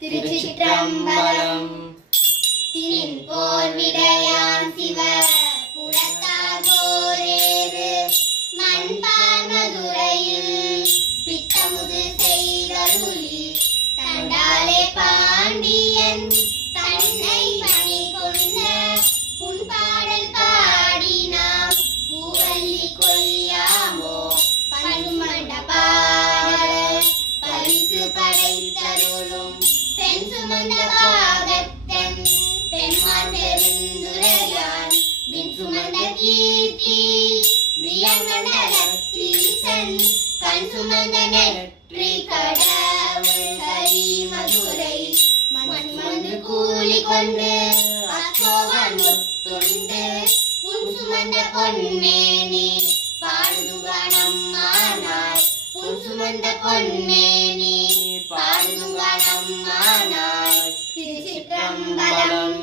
திருச்சிற்றம்பலம். தின்போர் விடையான் சிவ புறத்தார் போரேறு மண்பால் மதுரையில் பித்தமுது செய்தருளி தண்டாலே பாண்டியன் தன்னை பணி கொண்ட புண்பாடல் பாடினாம் பூவல்லி கொய்யாமோ பண்சுமண்ட பாடல் பரிசு படைத்தருளும் பெண் சுமந்த பாகத்தன் பெண்மான் பெருந்துரையான் வின் சுமந்த கீர்த்தி பிரியமண்டலத்தீசன் கண் சுமந்த நெற்றி கடவுள் ஹரி மதுரை மண் சுமந்து கூலி கொண்டு அக்கோவன் முத்துண்டு புன் சுமந்த பொன்மேனி பாடுதுங்கானம்மானாய் புன் சுமந்த பொன்மேனி பாடுதுங்கானம்மானாய். திருச்சிற்றம்பலம்.